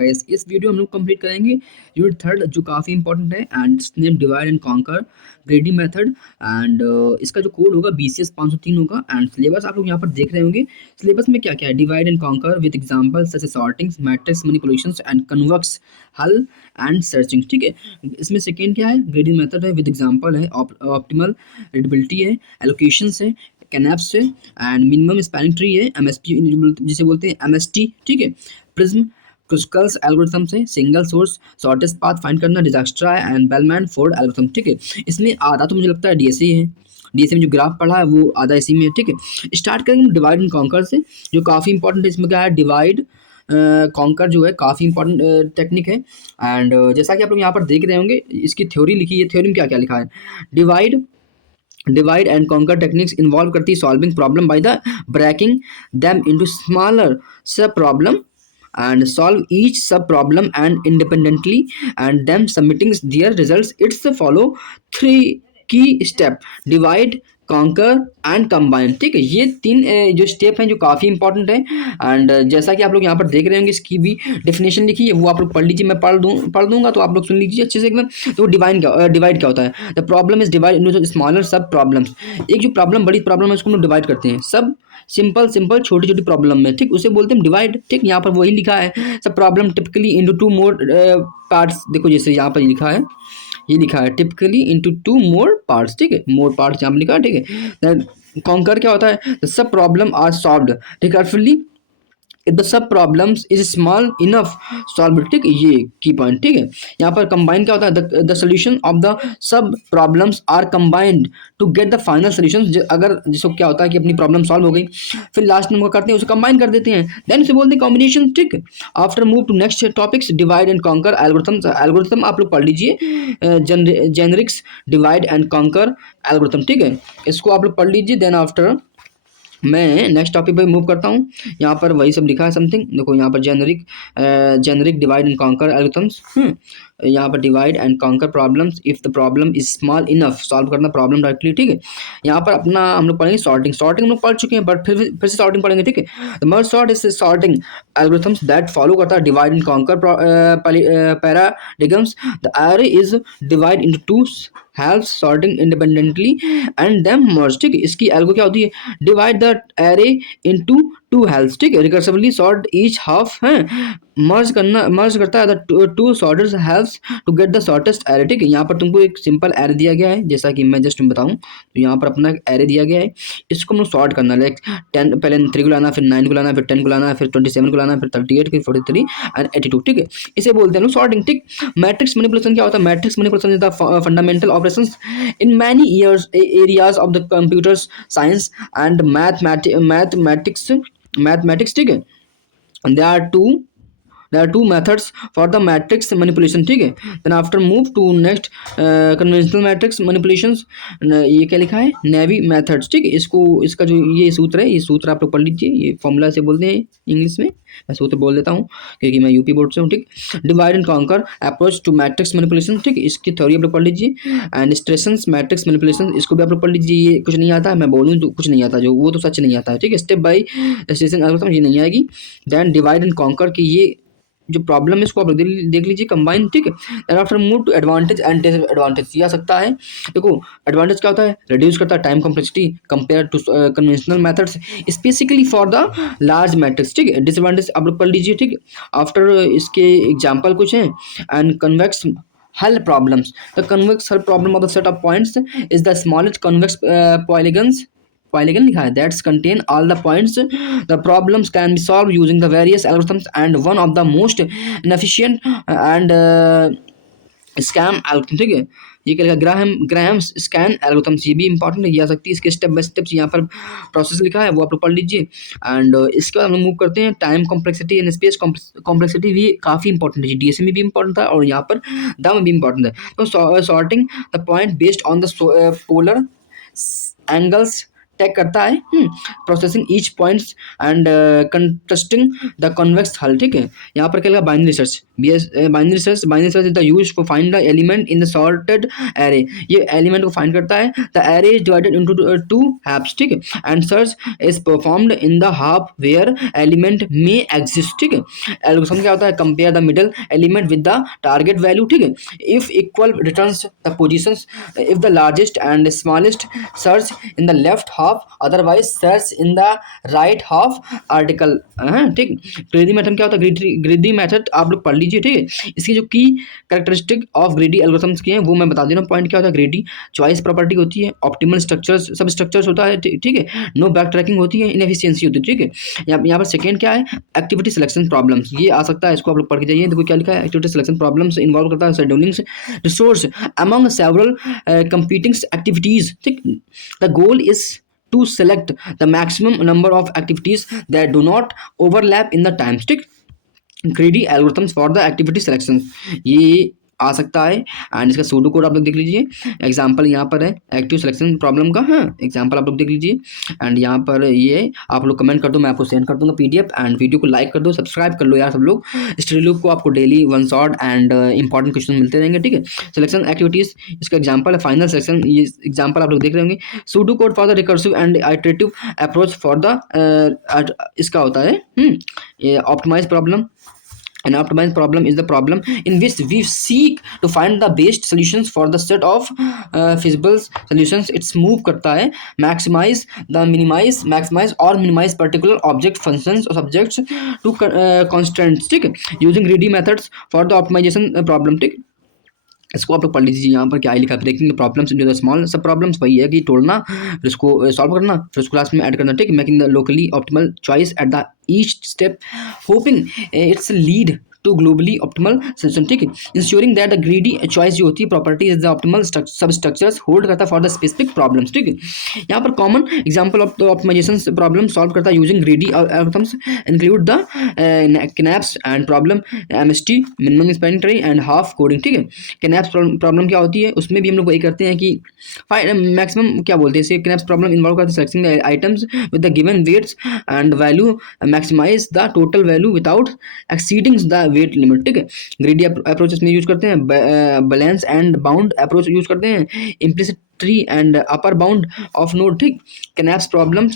Guys, इस video में हम लोग कंप्लीट करेंगे यूनिट थर्ड, जो काफ़ी इंपॉर्टेंट है, and name divide and conquer grading method. And इसका जो कोड होगा BCS 503 होगा। एंड सिलेबस आप लोग यहाँ पर देख रहे होंगे। सिलेबस में क्या क्या है? Divide and conquer with example such as sorting, matrix manipulations and convex hull and searching. ठीक है, इसमें सेकेंड क्या है? ग्रेडिंग मेथड है, विद एग्जांपल है, ऑप्टिमल रीडेबिलिटी है, एलोकेशंस है, कैनैप्स है, एंड मिनिमम स्पैनिंग ट्री है, MSP जिसे बोलते हैं MST। ठीक है, प्रिज्म क्रुस्कल्स एल्गोरिथम से single source shortest path find करना, Dijkstra and Bellman Ford algorithm. ठीक है, इसमें आधा तो मुझे लगता है DSA है। DSA में जो ग्राफ पढ़ा है वो आधा इसी में है। ठीक है, स्टार्ट करेंगे डिवाइड एंड कॉन्कर से, जो काफ़ी इंपॉर्टेंट है। इसमें क्या है? डिवाइड कॉन्कर जो है काफ़ी इंपॉर्टेंट टेक्निक है। एंड जैसा कि आप लोग यहाँ पर देख रहे होंगे, इसकी थ्योरी लिखी है। थ्योरी में क्या क्या लिखा है? Divide and conquer techniques involve करती है solving problem by the breaking them into smaller sub problem and solve each sub problem and independently and then submitting their results. It's follow 3 key step: divide, conquer and combine. ठीक है, ये तीन जो step हैं जो काफ़ी important है। And जैसा कि आप लोग यहाँ पर देख रहे होंगे, इसकी भी डेफिनेशन लिखी है, वो आप लोग पढ़ लीजिए। मैं पढ़ दूंगा तो आप लोग सुन लीजिए अच्छे से एकदम। तो डिवाइड क्या होता है? The problem is divide into smaller सब प्रॉब्लम्स। एक जो प्रॉब्लम, बड़ी प्रॉब्लम है, उसको हम लोग डिवाइड करते हैं सब सिंपल छोटी छोटी प्रॉब्लम में। ठीक, उसे बोलते हैं डिवाइड। ठीक, यहाँ पर वही लिखा है, सब प्रॉब्लम टिपिकली इनटू 2 मोर पार्ट्स। देखो जैसे यहाँ पर लिखा है, ये लिखा है टिपिकली इनटू 2 मोर पार्ट्स। ठीक है, मोर पार्ट्स यहाँ पर लिखा है। ठीक है, कॉन्कर क्या होता है? Sub problem are solved recursively if the sub problems is small enough solve. ठीक है, ये की पॉइंट। ठीक है, यहाँ पर कंबाइन क्या होता है? The solution of the sub problems are combined to get the final solution. अगर जिसको क्या होता है कि अपनी प्रॉब्लम सॉल्व हो गई, फिर लास्ट में करते हैं उसे कंबाइन कर देते हैं, देन उसे बोलते हैं कॉम्बिनेशन। ठीक, after move to next topics, divide and conquer algorithm आप लोग पढ़ लीजिए, generics divide and conquer algorithm. ठीक है, इसको आप लोग पढ़ लीजिए। देन आफ्टर मैं नेक्स्ट टॉपिक पे मूव करता हूँ। यहाँ पर वही सब लिखा है समथिंग। देखो यहाँ पर generic divide and conquer algorithms. यहाँ पर divide and conquer problems if the problem is small enough, solve करना प्रॉब्लम डायरेक्टली। ठीक है, यहाँ पर अपना हम लोग पढ़ेंगे सॉर्टिंग हम लोग पढ़ चुके हैं, बट फिर से सॉर्टिंग पढ़ेंगे। ठीक है, merge sort is sorting algorithms that follow करता है divide and conquer paradigms. The array is divide into two halves sorting independently and them merge. ठीक है, इसकी एल्गो क्या होती है? Divide the array into 2 halves. ठीक है, रिकर्सिवली सॉर्ट ईच हाफ है, मर्ज करता है the 2 sorted helps to get the shortest array. ठीक है, यहाँ पर तुमको एक सिंपल एरे दिया गया है, जैसा कि मैं जस्ट बताऊं तो यहाँ पर अपना एक एरे दिया गया है, इसको हम सॉर्ट करना है। लाइक 10, पहले 3 को लाना, फिर 9 को लाना, फिर 10 को लाना, फिर 27 को लाना, फिर 38, फिर 43 एंड 82। ठीक है, इसे बोलते हैं सॉर्टिंग। ठीक, मैट्रिक्स मैनिपुलेशन क्या होता है? Matrix manipulation is the fundamental operations in many areas of the computer science and mathematics. ठीक है, there are two methods for the matrix manipulation. ठीक है, then after move to next conventional matrix manipulations। ये क्या लिखा है? Navy methods. ठीक है, इसका जो ये सूत्र है, ये सूत्र आप लोग पढ़ लीजिए। ये फॉर्मूला से बोलते हैं इंग्लिश में, मैं सूत्र बोल देता हूँ क्योंकि मैं यूपी बोर्ड से हूँ। ठीक, divide and conquer approach to matrix manipulation. ठीक, इसकी थ्योरी आप लोग पढ़ लीजिए। एंड स्ट्रेशंस मैट्रिक्स मैनिपुलेशन, इसको भी आप लोग पढ़ लीजिए। ये कुछ नहीं आता, मैं बोलूँ तो कुछ नहीं आता, जो वो तो सच नहीं आता है। ठीक है, स्टेप बाई स्टेशन एल्गोरिथम ये नहीं आएगी। देन डिवाइड एंड कॉन्कर की ये जो प्रॉब्लम है, इसको आप देख लीजिए कंबाइन। ठीक है, after move to advantage and disadvantage. ये आ सकता है। देखो एडवांटेज क्या होता है? रिड्यूस करता है time complexity compare to conventional methods, specifically for the large matrix. ठीक है, डिसएडवांटेज आप लोग पढ़ लीजिए। ठीक है, आफ्टर इसके एग्जाम्पल कुछ हैं। एंड कन्वेक्स हल प्रॉब्लम्स, द कन्वेक्स हल problem of the set of points is the smallest convex polygon लिखा है, that's contain all the points. The problems can be solved using the various algorithms and one of the most inefficient and scam algorithm. ठीक है, ये क्या लिखा? Graham's scan algorithms, ये भी important है, ये आ सकती है। इसके स्टेप बाय स्टेप्स यहाँ पर प्रोसेस लिखा है, वो आप लोग पढ़ लीजिए। एंड इसके बाद हम लोग मूव करते हैं time complexity and space complexity. भी काफ़ी इंपॉर्टेंट है, DSA में भी इंपॉर्टेंट था और यहाँ पर द में भी इंपॉर्टेंट है। तो sorting the point based on the polar angles tag करता है, processing each points and contesting the convex hull. ठीक है, यहाँ पर क्या binary search, binary search is the use to find the element in the sorted array. ये element को find करता है। The array is divided into two halves. ठीक है, and search is performed in the half where element may exist. ठीक है, algorithm क्या होता है, compare the middle element with the target value. ठीक है, if equal returns the positions, if the largest and smallest search in the left half, otherwise search in the right half article. ठीक, ग्रेडी method क्या होता है, ग्रेडी method आप लोग पढ़ लीजिए। ठीक है, इसकी जो की कैरेक्टरिस्टिक ऑफ ग्रेडी एल्गोरिथम्स की है वो मैं बता दे रहा हूँ। पॉइंट क्या होता है, ग्रेडी चॉइस प्रॉपर्टी होती है, ऑप्टिमल स्ट्रक्चर्स सब स्ट्रक्चर्स होता है। ठीक है, नो बैक ट्रैकिंग होती है, इनएफिशिएंसी होती है। ठीक है, यहाँ पर सेकंड क्या है, एक्टिविटी सिलेक्शन प्रॉब्लम्स, ये आ सकता है, इसको आप लोग पढ़ के जाइए। देखो क्या लिखा है, एक्टिविटी सिलेक्शन प्रॉब्लम्स इन्वॉल्व करता है scheduling resource among several competing activities. ठीक, the goal is to select the maximum number of activities that do not overlap in the time stick। ग्रेडी algorithms for the activity selection, ये आ सकता है। And इसका pseudo code आप लोग देख लीजिए। एग्जांपल यहाँ पर है एक्टिव सिलेक्शन प्रॉब्लम का, हाँ एग्जांपल आप लोग देख लीजिए। एंड यहाँ पर ये आप लोग कमेंट कर दो, मैं आपको सेंड कर दूंगा पीडीएफ। एंड वीडियो को लाइक कर दो, सब्सक्राइब कर लो यार सब लोग। स्टडी लूप को आपको daily one shot and important question मिलते रहेंगे। ठीक है, सिलेक्शन एक्टिविटीज इसका एग्जाम्पल है फाइनल सिलेक्शन, ये एग्जाम्पल आप लोग देख रहे होंगे। Pseudo code for the recursive and iterative approach for the इसका होता है optimize problem. An optimized problem is the problem in which we seek to find the best solutions for the set of feasible solutions। It's move करता है maximize the maximize or minimize particular object functions or subjects to constraints। ठीक है, using greedy methods for the optimization problem। ठीक, इसको आप लोग पढ़ लीजिए। यहाँ पर क्या लिखा है, breaking the problems into the small sub problems, वही है कि तोड़ना फिर उसको सॉल्व करना फिर उसको क्लास में ऐड करना। ठीक, making the locally optimal choice at the each step, hoping it's lead to globally optimal solution. ठीक है, ensuring that the greedy choice जो होती है property is the optimal sub structures hold करता है फॉर द स्पेसिफिक प्रॉब्लम्स। ठीक है, यहाँ पर common example of the optimization problem solve करता है using greedy algorithms include the knapsack problem MST minimum spanning tree and Huffman coding. ठीक है, कैनैप्स प्रॉब्लम क्या होती है, उसमें भी हम लोग वही करते हैं कि मैक्सिमम क्या बोलते हैं इसे, कैनैप्स प्रॉब्लम इन्वॉल्व करते हैं selecting the items with the given weights and value, maximize the total value without exceeding the weight limit. ठीक है, ग्रीडी अप्रोच में यूज करते हैं, balance and bound approach use करते हैं, implicit tree and upper bound of node. ठीक, knapsack problem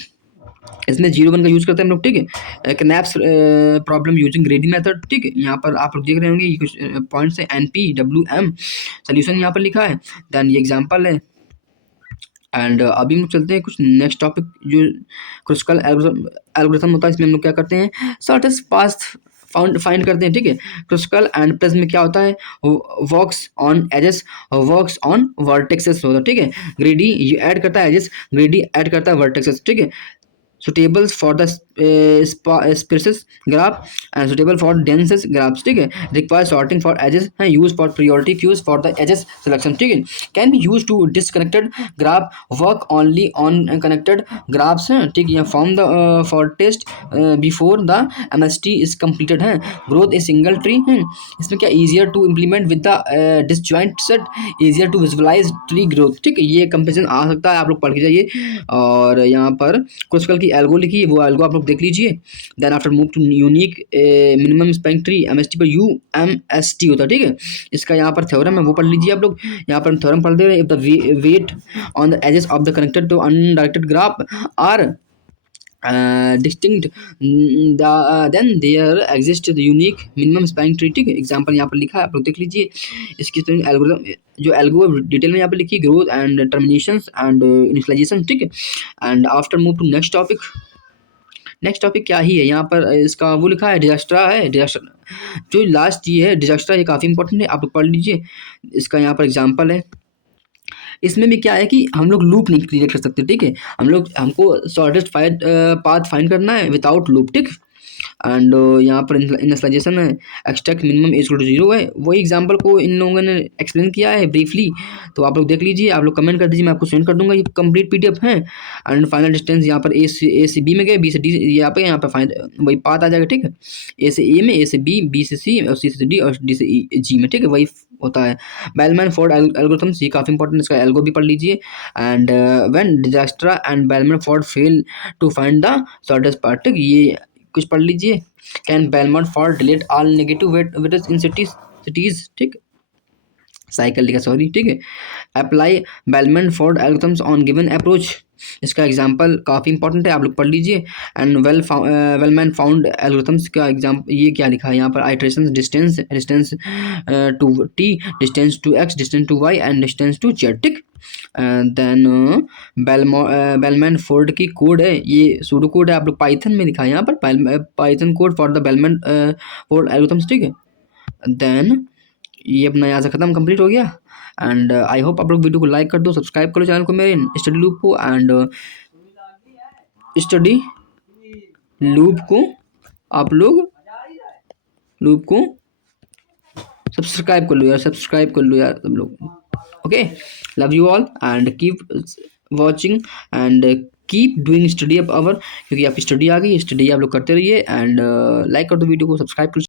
इसमें 0 1 का यूज करते हैं हम लोग। ठीक है, कैनैप्स प्रॉब्लम यूजिंग ग्रेडी मेथड। ठीक है, यहाँ पर आप लोग देख रहे होंगे ये कुछ पॉइंट्स है, NP WM सोल्यूशन यहाँ पर लिखा है, देन ये एग्जांपल है। एंड अभी हम लोग चलते हैं कुछ नेक्स्ट टॉपिक जो क्रुस्कल एल्गोरिथम होता है, इसमें हम लोग क्या करते हैं, शॉर्टेस्ट पाथ फाइंड करते हैं। ठीक है, क्रुस्कल एंड प्लस में क्या होता है, works on edges works on vertexes होता है। ठीक है, ग्रेडी ये ऐड करता है एजेस, ग्रेडी ऐड करता है वर्टेक्सेस। ठीक है, suitable for the spaces graph and suitable for denses graphs। ठीक है, require sorting for edges है, use for priority queues for the edges selection। ठीक है, can be used to disconnected graph work only on connected graphs है। ठीक है, form the for test before the MST is completed है, growth a single tree है, इसमें क्या easier to implement with the disjoint set, easier to visualize tree growth। ठीक है, ये कंपेरिजन आ सकता है, आप लोग पढ़ के जाइए। और यहाँ पर क्रुस्कल की एल्गो लिखी है, वो एल्गो आप लोग देख लीजिए। Then after move to unique minimum spanning tree, MST पर UMST होता है। ठीक है, इसका यहाँ पर थ्योरम है, वो पढ़ लीजिए आप लोग। यहाँ पर थ्योरम पढ़ दे रहे हैं, if the weight on the edges of the connected to undirected graph are distinct, then there exists the unique minimum spanning tree। ठीक है, एग्जांपल यहाँ पर लिखा है, आप लोग देख लीजिए। इसकी एल्गोरिथम जो एल्गो डिटेल में यहाँ पर लिखी, growth and terminations and initialization. ठीक है, and after move to next topic. Next topic क्या ही है, यहाँ पर इसका वो लिखा है डिजास्ट्रा है, डिजास्टर जो लास्ट ये है डिजास्ट्रा, ये काफ़ी इंपॉर्टेंट है, आप लोग पढ़ लीजिए। इसका यहाँ पर एग्जाम्पल है, इसमें भी क्या है कि हम लोग लूप नहीं क्रिएट कर सकते। ठीक है, हमको शॉर्टेस्ट पाथ फाइंड करना है विदाउट लूप। ठीक, एंड यहाँ पर इनिशियलाइजेशन है, extract minimum is equal to 0 है। वही एग्जांपल को इन लोगों ने एक्सप्लेन किया है ब्रीफली, तो आप लोग देख लीजिए, आप लोग कमेंट कर दीजिए, मैं आपको सेंड कर दूंगा, ये कंप्लीट पीडीएफ है। एंड फाइनल डिस्टेंस यहाँ पर ए से बी में गए, बी से डी यहाँ पे फाइनल वही पाथ आ जाएगा, ठीक है। ए से ए में, ए से बी से सी, और सी से डी, और डी से जी में, ठीक है, वही होता है। बेलमैन फोर्ड एल्गोरिथम्स, ये काफ़ी इंपॉर्टेंट, इसका एल्गो भी पढ़ लीजिए। And when Dijkstra and Bellman Ford fail to find the shortest path, ठीक, ये कुछ पढ़ लीजिए। Can Bellman Ford delete all negative weights in cities, ठीक, साइकिल लिखा, सॉरी, ठीक है। Apply Bellman Ford algorithms on given approach, इसका एग्जांपल काफ़ी इंपॉर्टेंट है, आप लोग पढ़ लीजिए। एंड वेलमैन फाउंड एल्गोरिथम्स का एग्जांपल, ये क्या लिखा है यहाँ पर, iteration, distance to T, distance to x, distance to y, and distance to z, ठीक। देन बेलमैन फोर्ड की कोड है, ये सूडो कोड है, आप लोग पाइथन में लिखा है यहाँ पर, Python code for the bellman Ford algorithms, ठीक है। देन ये अपना यहाँ से ख़त्म कंप्लीट हो गया। एंड आई होप आप लोग वीडियो को लाइक कर दो, सब्सक्राइब करो चैनल को मेरे स्टडी लूप को, एंड स्टडी लूप को आप लोग लूप को सब्सक्राइब कर लो यार, सब्सक्राइब कर लो यार सब लोग। Okay, love you all and keep watching and keep doing study up our, क्योंकि आपकी स्टडी आ गई, स्टडी आप लोग करते रहिए। एंड लाइक कर दो वीडियो को, सब्सक्राइब कर